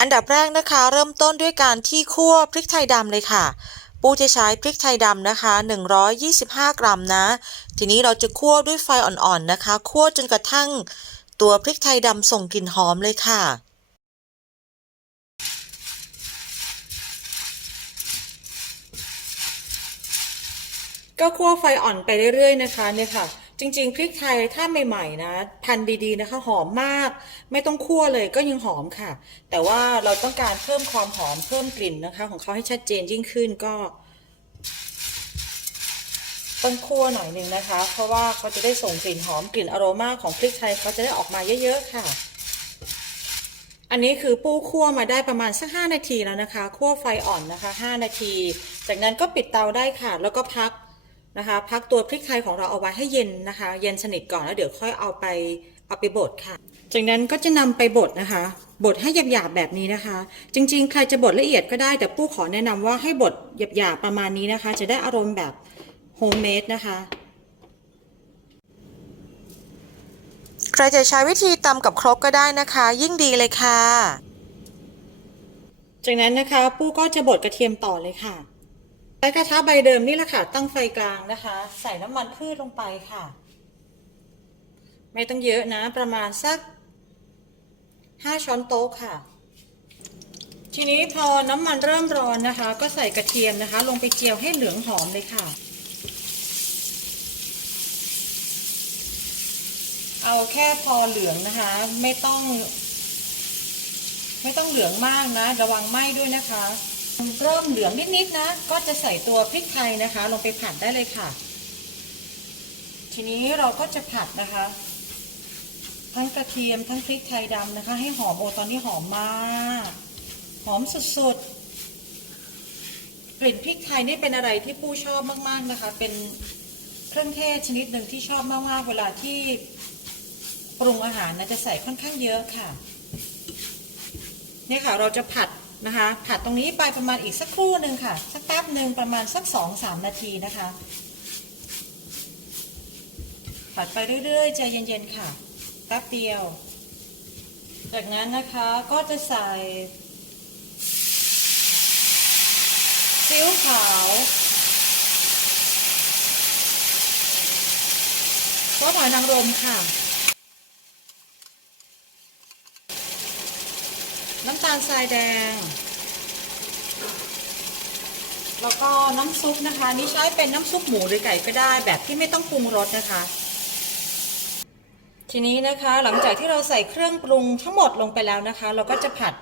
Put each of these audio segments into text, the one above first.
อันดับแรกนะคะ เริ่มต้นด้วยการที่คั่วพริกไทยดำเลยค่ะ ปูจะใช้พริกไทยดำนะคะ 125 กรัมนะ ทีนี้เราจะคั่วด้วยไฟอ่อนๆนะคะ คั่วจนกระทั่งตัวพริกไทยดำส่งกลิ่นหอมเลยค่ะก็คั่วไฟอ่อนไปเรื่อยๆนะคะเนี่ยค่ะ จริงๆพริกไทยถ้าใหม่ๆนะ พันดีๆนะคะ หอมมาก ไม่ต้องคั่วเลยก็ยังหอมค่ะ แต่ว่าเราต้องการเพิ่มความหอมเพิ่มกลิ่นนะคะ ของเขาให้ชัดเจนยิ่งขึ้นก็ต้องคั่วหน่อยหนึ่งนะคะ เพราะว่าเขาจะได้ส่งกลิ่นหอมกลิ่นอโรมาของพริกไทยเขาจะได้ออกมาเยอะๆค่ะ อันนี้คือปูคั่วมาได้ประมาณสัก 5 นาทีแล้วนะคะ คั่วไฟอ่อนนะคะ 5 นาที จากนั้นก็ปิดเตาได้ค่ะ แล้วก็พัก นะคะ พักตัวพริกไทยของเราเอาไว้ให้เย็นนะคะ เย็นสนิทก่อนแล้วเดี๋ยวค่อยเอาไปเอาไปบดค่ะ จากนั้นก็จะนำไปบดนะคะ บดให้หยาบๆแบบนี้นะคะ จริงๆ ใครจะบดละเอียดก็ได้แต่ปู้ขอแนะนำว่าให้บดหยาบๆประมาณนี้นะคะ จะได้อารมณ์แบบโฮมเมดนะคะ ใครจะใช้วิธีตำกับครกก็ได้นะคะ ยิ่งดีเลยค่ะ จากนั้นนะคะปู้ก็จะบดกระเทียมต่อเลยค่ะ ใช้กระทะใบเดิมนี่แหละค่ะ ตั้งไฟกลางนะคะ ใส่น้ำมันพืชลงไปค่ะ ไม่ต้องเยอะนะ ประมาณสักห้าช้อนโต๊ะค่ะ ทีนี้พอน้ำมันเริ่มร้อนนะคะ ก็ใส่กระเทียมนะคะ ลงไปเจียวให้เหลืองหอมเลยค่ะ เอาแค่พอเหลืองนะคะ ไม่ต้อง ไม่ต้องเหลืองมากนะ ระวังไหม้ด้วยนะคะ เริ่มเหลืองนิดๆนะ ก็จะใส่ตัวพริกไทยนะคะ ลงไปผัดได้เลยค่ะ ทีนี้เราก็จะผัดนะคะ ทั้งกระเทียมทั้งพริกไทยดำนะคะ ให้หอมโอตอนนี้หอมมาก หอมสุดๆ กลิ่นพริกไทยนี่เป็นอะไรที่ปู้ชอบมากๆนะคะ เป็นเครื่องเทศชนิดหนึ่งที่ชอบมากๆ เวลาที่ปรุงอาหารนะจะใส่ค่อนข้างเยอะค่ะ เนี่ยค่ะเราจะผัด นะคะผัดตรงนี้ไปประมาณอีกสักครู่หนึ่งค่ะ สักแป๊บหนึ่งประมาณสักสองสามนาทีนะคะผัดไปเรื่อยๆใจเย็นๆค่ะแป๊บเดียว จากนั้นนะคะก็จะใส่ซีอิ๊วขาวซอสหอยนางรมค่ะ น้ำตาลทรายแดง แล้วก็น้ำซุปนะคะ นี่ใช้เป็นน้ำซุปหมูหรือไก่ก็ได้ แบบที่ไม่ต้องปรุงรสนะคะ ทีนี้นะคะหลังจากที่เราใส่เครื่องปรุงทั้งหมดลงไปแล้วนะคะ เราก็จะผัด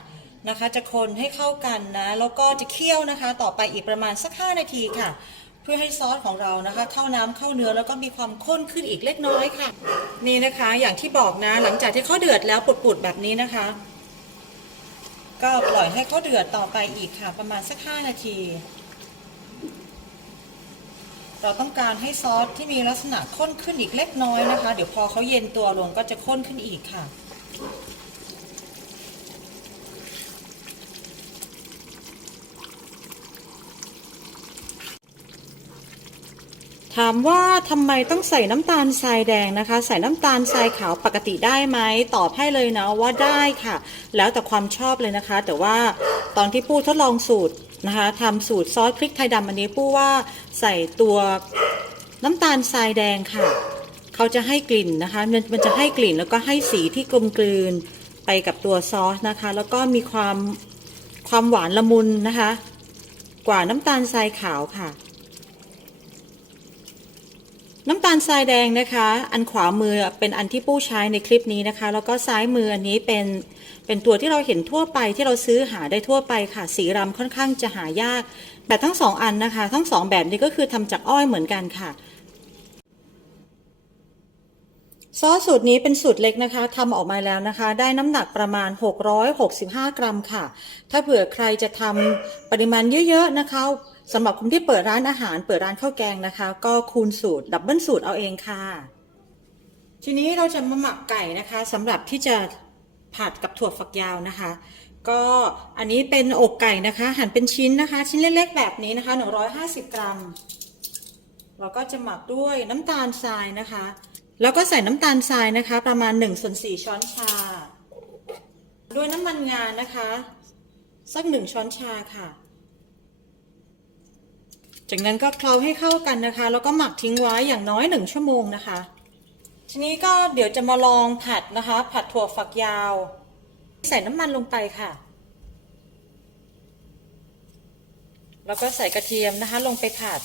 นะคะจะคนให้เข้ากันนะแล้วก็จะเคี่ยวนะคะ ต่อไปอีกประมาณสัก 5 นาทีค่ะ เพื่อให้ซอสของเรานะคะ เข้าน้ำเข้าเนื้อแล้วก็มีความข้นขึ้นอีกเล็กน้อยค่ะ นี่นะคะ อย่างที่บอกนะ หลังจากที่เขาเดือดแล้วปุดๆแบบนี้นะคะ ก็ปล่อยให้เขาเดือดต่อไปอีกค่ะ ประมาณสัก 5 นาที เราต้องการให้ซอสที่มีลักษณะข้นขึ้นอีกเล็กน้อยนะคะ เดี๋ยวพอเขาเย็นตัวลงก็จะข้นขึ้นอีกค่ะ ถามว่าทำไมต้องใส่น้ำตาลทรายแดงนะคะ ใส่น้ำตาลทรายขาวปกติได้ไหมตอบให้เลยนะว่าได้ค่ะ แล้วแต่ความชอบเลยนะคะ แต่ว่าตอนที่ปู้ทดลองสูตรนะคะทำสูตรซอสพริกไทยดำอันนี้ปู้ว่าใส่ตัวน้ำตาลทรายแดงค่ะ เขาจะให้กลิ่นนะคะ มันมันจะให้กลิ่นแล้วก็ให้สีที่กลมกลืนไปกับตัวซอสนะคะ แล้วก็มีความความหวานละมุนนะคะ กว่าน้ำตาลทรายขาวค่ะ น้ำตาลทรายแดงนะคะ อันขวามือเป็นอันที่ปู้ใช้ในคลิปนี้นะคะ แล้วก็ซ้ายมืออันนี้เป็นเป็นตัวที่เราเห็นทั่วไปที่เราซื้อหาได้ทั่วไปค่ะ สีรำค่อนข้างจะหายากแต่ทั้งสองอันนะคะ ทั้งสองแบบนี้ก็คือทำจากอ้อยเหมือนกันค่ะซอสสูตรนี้เป็นสูตรเล็กนะคะทำออกมาแล้วนะคะ ได้น้ำหนักประมาณ 665 กรัมค่ะ ถ้าเผื่อใครจะทำปริมาณเยอะๆนะคะ สำหรับคนที่เปิดร้านอาหารเปิดร้านข้าวแกงนะคะ ก็คูณสูตรดับเบิลสูตรเอาเองค่ะ ทีนี้เราจะมาหมักไก่นะคะสำหรับที่จะผัดกับถั่วฝักยาวนะคะ ก็อันนี้เป็นอกไก่นะคะ หั่นเป็นชิ้นนะคะ ชิ้นเล็กๆแบบนี้นะคะ 150 กรัม เราก็จะหมักด้วยน้ำตาลทรายนะคะ แล้วก็ใส่น้ำตาลทรายนะคะ ประมาณ1ส่วน4ช้อนชา ด้วยน้ำมันงานะคะ สักหนึ่งช้อนชาค่ะ จากนั้นก็เคล้าให้เข้ากันนะคะ แล้วก็หมักทิ้งไว้อย่างน้อยหนึ่งชั่วโมงนะคะ ทีนี้ก็เดี๋ยวจะมาลองผัดนะคะ ผัดถั่วฝักยาว ใส่น้ำมันลงไปค่ะ แล้วก็ใส่กระเทียมนะคะ ลงไปผัด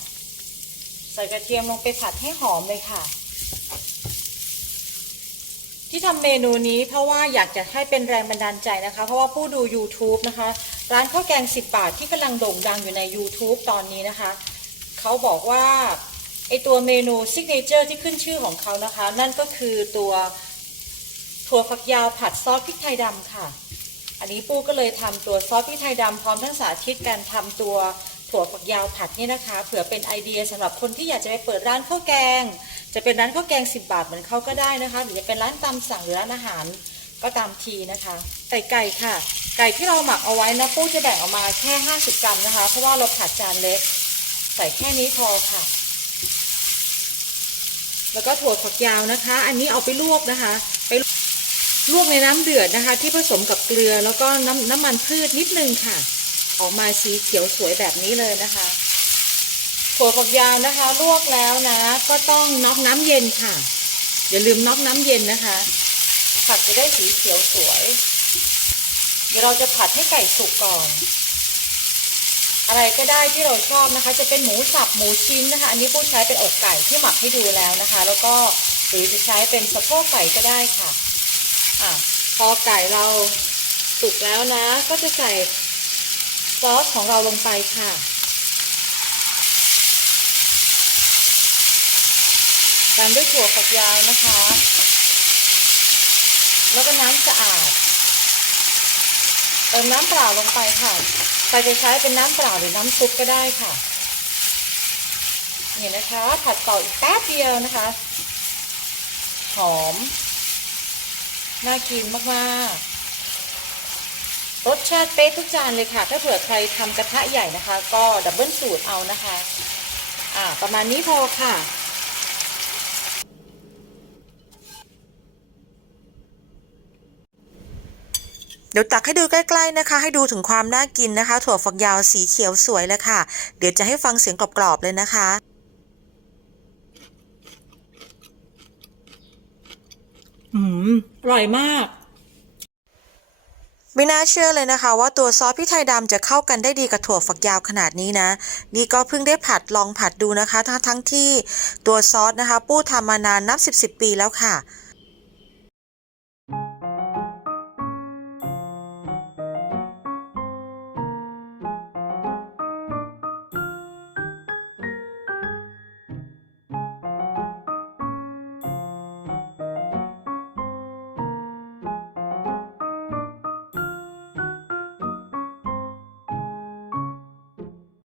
ใส่กระเทียมลงไปผัดให้หอมเลยค่ะที่ทำเมนูนี้เพราะว่าอยากจะให้เป็นแรงบันดาลใจนะคะ เพราะว่าผู้ดู YouTube นะคะ ร้านข้าวแกง 10 บาทที่กำลังโด่งดังอยู่ใน YouTube ตอนนี้นะคะ เขาบอกว่าไอตัวเมนูซิกเนเจอร์ที่ขึ้นชื่อของเขานะคะ นั่นก็คือตัวถั่วฝักยาวผัดซอสพริกไทยดำค่ะ อันนี้ปูก็เลยทำตัวซอสพริกไทยดำพร้อมทั้งสาธิตการทำตัวถั่วฝักยาวผัดนี่นะคะ เผื่อเป็นไอเดียสำหรับคนที่อยากจะไปเปิดร้านข้าวแกง จะเป็นร้านข้าวแกง 10 บาทเหมือนเขาก็ได้นะคะ หรือจะเป็นร้านตามสั่งหรือร้านอาหารก็ตามทีนะคะไก่ไก่ค่ะ ไก่ที่เราหมักเอาไว้นะปูจะแบ่งออกมาแค่ 50 กรัมนะคะ เพราะว่าเราผัดจานเล็ก ใส่แค่นี้พอค่ะ แล้วก็ถั่วฝักยาวนะคะ อันนี้เอาไปลวกนะคะ ไปลวกในน้ำเดือดนะคะ ที่ผสมกับเกลือแล้วก็น้ำน้ำมันพืชนิดนึงค่ะ ออกมาสีเขียวสวยแบบนี้เลยนะคะถั่วฝักยาวนะคะ ลวกแล้วนะ ก็ต้องน็อกน้ำเย็นค่ะ อย่าลืมน็อกน้ำเย็นนะคะ ผัดจะได้สีเขียวสวย เดี๋ยวเราจะผัดให้ไก่สุกก่อน อะไรก็ได้ที่เราชอบนะคะ จะเป็นหมูสับหมูชิ้นนะคะ อันนี้ผู้ใช้เป็นอกไก่ที่หมักให้ดูแล้วนะคะ แล้วก็หรือจะใช้เป็นสะโพกไก่ก็ได้ค่ะอะพอไก่เราสุกแล้วนะ ก็จะใส่ซอสของเราลงไปค่ะตามด้วยถั่วฝักยาวนะคะ แล้วก็น้ำสะอาด เติมน้ำเปล่าลงไปค่ะใครจะใช้เป็นน้ำเปล่าหรือน้ำซุปก็ได้ค่ะนี่นะคะ ผัดต่ออีกแป๊บเดียวนะคะ หอม น่ากินมากๆ รสชาติเป๊ะทุกจานเลยค่ะ ถ้าเผื่อใครทำกระทะใหญ่นะคะ ก็ดับเบิลสูตรเอานะคะ อ่า ประมาณนี้พอค่ะ เดี๋ยวตักให้ดูใกล้ๆนะคะ ให้ดูถึงความน่ากินนะคะ ถั่วฝักยาวสีเขียวสวยเลยค่ะ เดี๋ยวจะให้ฟังเสียงกรอบๆเลยนะคะอืมอร่อยมาก ไม่น่าเชื่อเลยนะคะ ว่าตัวซอสพริกไทยดำจะเข้ากันได้ดีกับถั่วฝักยาวขนาดนี้นะ นี่ก็เพิ่งได้ผัดลองผัดดูนะคะ ทั้งทั้งๆที่ตัวซอสนะคะ ปู้ทำมานานนับสิบสิบปีแล้วค่ะ